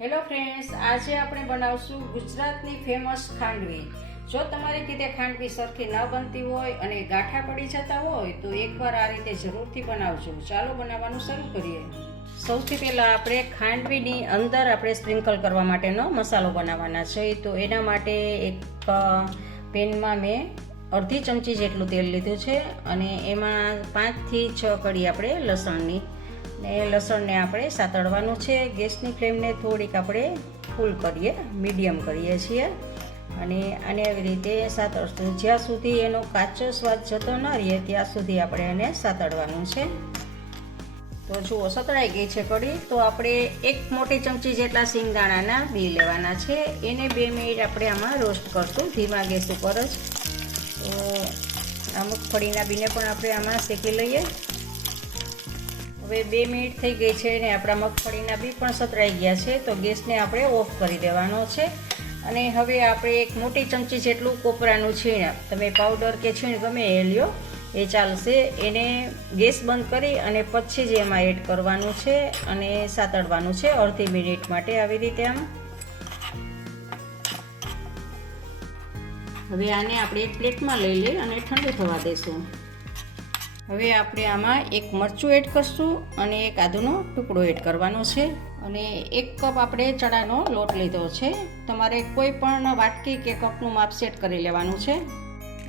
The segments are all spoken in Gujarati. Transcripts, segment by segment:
હેલો ફ્રેન્ડ્સ, આજે આપણે બનાવશું ગુજરાતની ફેમસ ખાંડવી. જો તમારી રીતે ખાંડવી સરખી ન બનતી હોય અને ગાંઠા પડી જતા હોય તો એકવાર આ રીતે જરૂરથી બનાવજો. ચાલો બનાવવાનું શરૂ કરીએ. સૌથી પહેલાં આપણે ખાંડવીની અંદર આપણે સ્પ્રિંકલ કરવા માટેનો મસાલો બનાવવાના છે. તો એના માટે એક પેનમાં મેં અડધી ચમચી જેટલું તેલ લીધું છે અને એમાં 5 થી 6 કળી આપણે લસણની ને લસણને આપણે સાતળવાનું છે. ગેસની ફ્લેમને થોડીક આપણે ફૂલ કરીએ, મીડિયમ કરીએ છીએ અને આને આવી રીતે સાતળશું. જ્યાં સુધી એનો કાચો સ્વાદ જતો ન રહે ત્યાં સુધી આપણે એને સાતળવાનું છે. તો જુઓ, સતળાઈ ગઈ છે કઢી. તો આપણે 1 મોટી ચમચી જેટલા સિંગદાણાના બી લેવાના છે. એને 2 મિનિટ આપણે આમાં રોસ્ટ કરશું ધીમા ગેસ ઉપર જ. તો આ મગફળીના બીને પણ આપણે આમાં શેકી લઈએ. હવે 2 મિનિટ થઈ ગઈ છે અને આપણા મગફળીના બી પણ સતળાઈ ગયા છે. તો ગેસને આપણે ઓફ કરી દેવાનો છે. અને હવે આપણે 1 મોટી ચમચી જેટલું કોપરાનું છીણ, તમે પાવડર કે છીણ ગમે એ લ્યો, એ ચાલશે. એને ગેસ બંધ કરી અને પછી જ એમાં એડ કરવાનું છે અને સાતળવાનું છે અડધી મિનિટ માટે આવી રીતે આમ. હવે આને આપણે એક પ્લેટમાં લઈ લઈએ અને ઠંડુ થવા દઈશું. હવે આપણે આમાં 1 મરચું એડ કરશું અને 1 આદુનો ટુકડો એડ કરવાનો છે અને 1 કપ આપણે ચણાનો લોટ લીધો છે. તમારે કોઈ પણ વાટકી કે કપનું માપ સેટ કરી લેવાનું છે.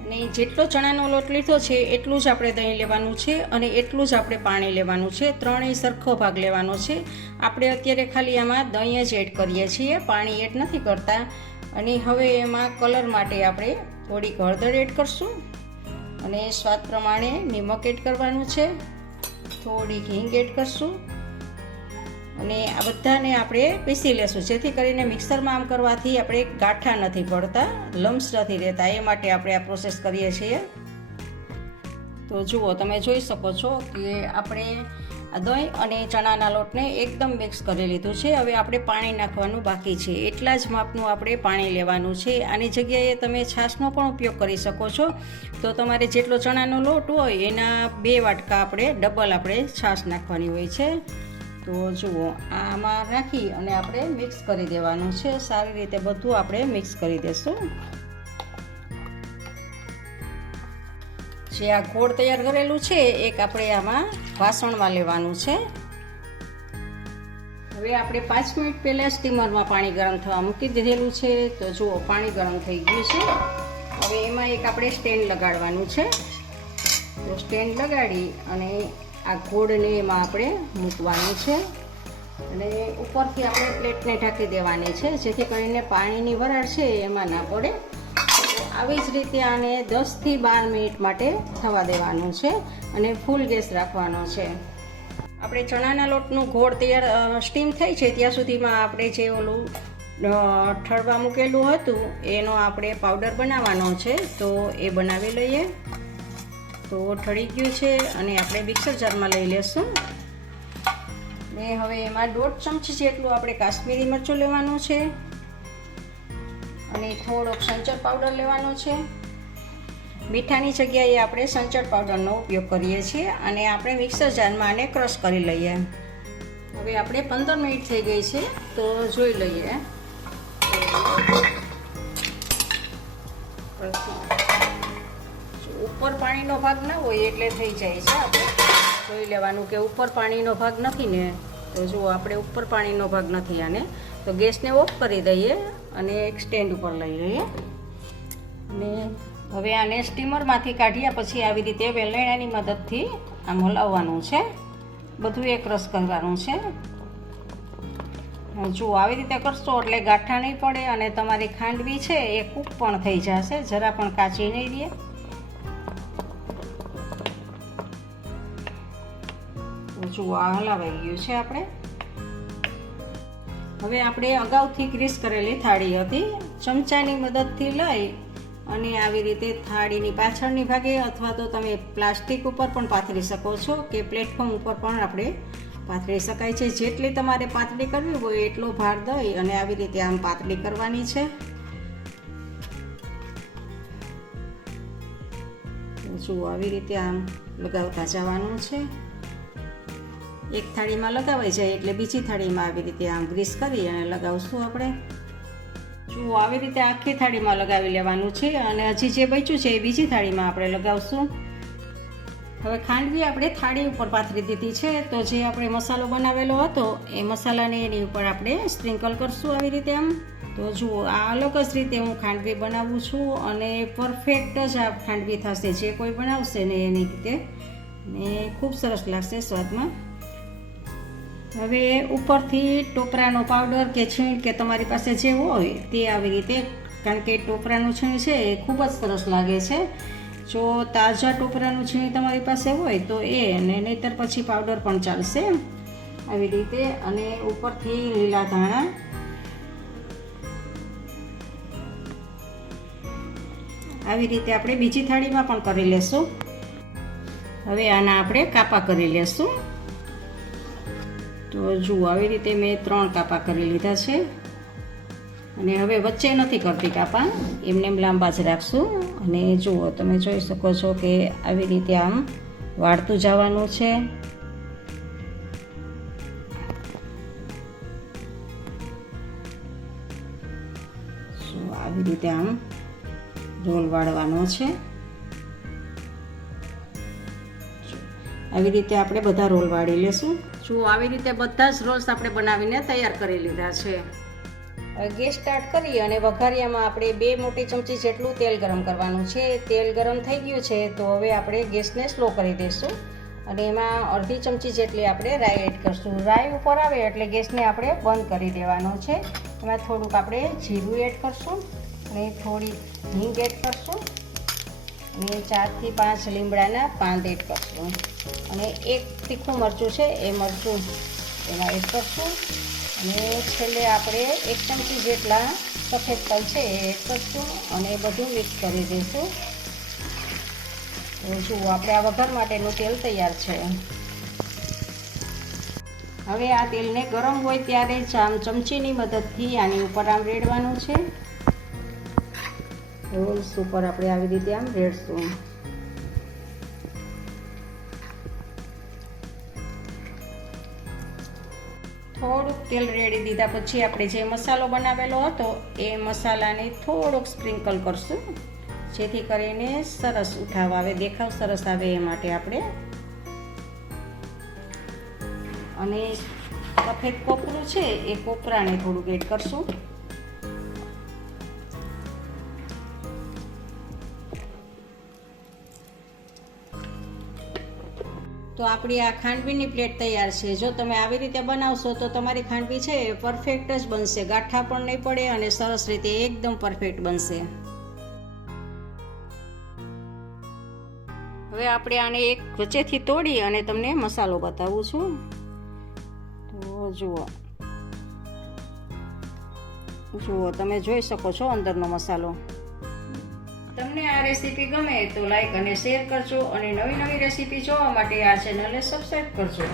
અને જેટલો ચણાનો લોટ લીધો છે એટલું જ આપણે દહીં લેવાનું છે અને એટલું જ આપણે પાણી લેવાનું છે. ત્રણેય સરખો ભાગ લેવાનો છે. આપણે અત્યારે ખાલી આમાં દહીં જ એડ કરીએ છીએ, પાણી એડ નથી કરતા. અને હવે એમાં કલર માટે આપણે થોડીક હળદર એડ કરશું અને સ્વાદ પ્રમાણે નિમક એડ કરવાનું છે. થોડીક હિંગ એડ કરશું અને આ બધાને આપણે પીસી લેશું, જેથી કરીને મિક્સરમાં આમ કરવાથી આપણે ગાંઠા નથી પડતા, લમ્સ નથી રહેતા. એ માટે આપણે આ પ્રોસેસ કરીએ છીએ. તો જુઓ, તમે જોઈ શકો છો કે આપણે આ દહીં અને ચણાના લોટને એકદમ મિક્સ કરી લીધું છે. હવે આપણે પાણી નાખવાનું બાકી છે. એટલા જ માપનું આપણે પાણી લેવાનું છે. આની જગ્યાએ તમે છાશનો પણ ઉપયોગ કરી શકો છો. તો તમારે જેટલો ચણાનો લોટ હોય એના 2 વાટકા આપણે ડબલ આપણે છાશ નાખવાની હોય છે. તો જુઓ, આમાં નાખી અને આપણે મિક્સ કરી દેવાનું છે. સારી રીતે બધું આપણે મિક્સ કરી દઈશું. જે આ ગોળ તૈયાર કરેલું છે એક આપણે આમાં વાસણમાં લેવાનું છે. હવે આપણે 5 મિનિટ પહેલાં સ્ટીમરમાં પાણી ગરમ થવા મૂકી દીધેલું છે. તો જુઓ, પાણી ગરમ થઈ ગયું છે. હવે એમાં એક આપણે સ્ટેન્ડ લગાડવાનું છે. તો સ્ટેન્ડ લગાડી અને આ ગોળને એમાં આપણે મૂકવાનું છે અને ઉપરથી આપણે પ્લેટને ઢાંકી દેવાની છે, જેથી કરીને પાણીની વરાળ છે એમાં ના પડે. આવી જ રીતે આને 10 થી 12 મિનિટ માટે થવા દેવાનું છે અને ફૂલ ગેસ રાખવાનો છે. આપણે ચણાના લોટનું ગોળ તૈયાર સ્ટીમ થઈ છે ત્યાં સુધીમાં આપણે જે ઓલું ઠળવા મૂકેલું હતું એનો આપણે પાવડર બનાવવાનો છે. તો એ બનાવી લઈએ. તો ઠળી ગયું છે અને આપણે મિક્સર જારમાં લઈ લેશું. ને હવે એમાં 1.5 ચમચી જેટલું આપણે કાશ્મીરી મરચું લેવાનું છે અને થોડોક સંચળ પાવડર લેવાનો છે. મીઠાની જગ્યાએ આપણે સંચળ પાવડરનો ઉપયોગ કરીએ છીએ અને આપણે મિક્સર જારમાં આને ક્રશ કરી લઈએ. હવે આપણે 15 મિનિટ થઈ ગઈ છે, તો જોઈ લઈએ. ઉપર પાણીનો ભાગ ના હોય એટલે થઈ જાય છે. આપણે જોઈ લેવાનું કે ઉપર પાણીનો ભાગ નથી ને. તો જુઓ, આપણે ઉપર પાણીનો ભાગ નથી. આને તો ગેસને ઓફ કરી દઈએ અને એક સ્ટેન્ડ ઉપર લઈ લઈએ. અને હવે આને સ્ટીમરમાંથી કાઢ્યા પછી આવી રીતે વેલણાની મદદથી આમ હલાવવાનું છે. બધું એક રસ કરવાનું છે. જુઓ, આવી રીતે કરશો એટલે ગાંઠા નહીં પડે અને તમારી ખાંડવી છે એ કૂક પણ થઈ જશે, જરા પણ કાચી નહીં રહે. જુઓ, આ હલાવાઈ ગયું છે આપણે. હવે આપણે અગાઉથી ગ્રીસ કરેલી થાળી હતી, ચમચાની મદદથી લઈ અને આવી રીતે થાળીની પાછળની ભાગે અથવા તો તમે પ્લાસ્ટિક ઉપર પણ પાથરી શકો છો કે પ્લેટફોર્મ ઉપર પણ આપણે પાથરી શકાય છે. જેટલી તમારે પાતળી કરવી હોય એટલો ભાર દઈ અને આવી રીતે આમ પાતળી કરવાની છે. જુઓ, આવી રીતે આમ લગાવતા જવાનું છે. એક થાળીમાં લગાવાઈ જાય એટલે બીજી થાળીમાં આવી રીતે આમ ગ્રીસ કરી અને લગાવશું આપણે. જો આવી રીતે આખી થાળીમાં લગાવી લેવાનું છે અને હજી જે બચ્યું છે એ બીજી થાળીમાં આપણે લગાવશું. હવે ખાંડવી આપણે થાળી ઉપર પાથરી દીધી છે, તો જે આપણે મસાલો બનાવેલો હતો એ મસાલાને એની ઉપર આપણે સ્પ્રિંકલ કરશું આવી રીતે આમ. તો જુઓ આ અલગ જ રીતે હું ખાંડવી બનાવું છું અને પરફેક્ટ જ આ ખાંડવી થશે. જે કોઈ બનાવશે ને એની રીતે ને ખૂબ સરસ લાગશે સ્વાદમાં. હવે ઉપરથી ટોપરાનો પાવડર કે છીણ કે તમારી પાસે જે હોય તે આવી રીતે, કારણ કે ટોપરાનું છીણ છે એ ખૂબ જ સરસ લાગે છે. જો તાજા ટોપરાનું છીણ તમારી પાસે હોય તો એ, અને નહીંતર પછી પાવડર પણ ચાલશે આવી રીતે. અને ઉપરથી લીલા ધાણા, આવી રીતે આપણે બીજી થાળીમાં પણ કરી લેશું. હવે આના આપણે કાપા કરી લેશું. તો જુઓ આવી રીતે મેં 3 કાપા કરી લીધા છે અને હવે વચ્ચે નથી કરતી કાપા, એમને લાંબા જ રાખશું. અને જુઓ તમે જોઈ શકો છો કે આવી રીતે આમ વાળતું જવાનું છે. આવી રીતે આમ રોલ વાળવાનો છે. આવી રીતે આપણે બધા રોલ વાળી લેશું. જો આવી રીતે બધા જ રોલ્સ આપણે બનાવીને તૈયાર કરી લીધા છે. ગેસ સ્ટાર્ટ કરી અને વઘારિયામાં આપણે 2 મોટી ચમચી જેટલું તેલ ગરમ કરવાનું છે. તેલ ગરમ થઈ ગયું છે તો હવે આપણે ગેસને સ્લો કરી દઈશું અને એમાં અડધી ચમચી જેટલી આપણે રાઈ એડ કરશું. રાઈ ઉપર આવે એટલે ગેસને આપણે બંધ કરી દેવાનો છે. એમાં થોડુંક આપણે જીરું એડ કરશું અને થોડી હિંગ એડ કરશું અને 4 થી 5 લીમડાના પાન એડ કરશું અને 1 તીખું મરચું છે એ મરચું એમાં એડ કરશું અને છેલ્લે આપણે 1 ચમચી જેટલા સફેદ તલ છે એ એડ કરશું અને બધું મિક્સ કરી દઈશું. તો જુઓ આપણે આ વઘાર માટેનું તેલ તૈયાર છે. હવે આ તેલને ગરમ હોય ત્યારે જ આમ ચમચીની મદદથી આની ઉપર આમ રેડવાનું છે. રોલ્સ ઉપર આપણે આવી રીતે આમ રેડશું. થોડુંક તેલ રેડી દીધા પછી આપણે જે મસાલો બનાવેલો હતો એ મસાલાને થોડુંક સ્પ્રિંકલ કરશું, જેથી કરીને સરસ ઉઠાવ આવે, દેખાવ સરસ આવે એ માટે આપણે. અને સફેદ કોપરું છે એ કોપરાને થોડુંક એડ કરશું. તો આપણી આ ખાંડવીની પ્લેટ તૈયાર છે. જો તમે આવી રીતે બનાવશો તો તમારી ખાંડવી છે એ પરફેક્ટ જ બનશે, ગાંઠા પણ નહીં પડે અને સરસ રીતે એકદમ પરફેક્ટ બનશે. હવે આપણે આને એક વચ્ચેથી તોડી અને તમને મસાલો બતાવું છું. તો જુઓ તમે જોઈ શકો છો અંદરનો મસાલો. તમને આ રેસીપી ગમે તો લાઈક અને શેર કરજો અને નવી નવી રેસીપી જોવા માટે આ ચેનલને સબસ્ક્રાઈબ કરજો.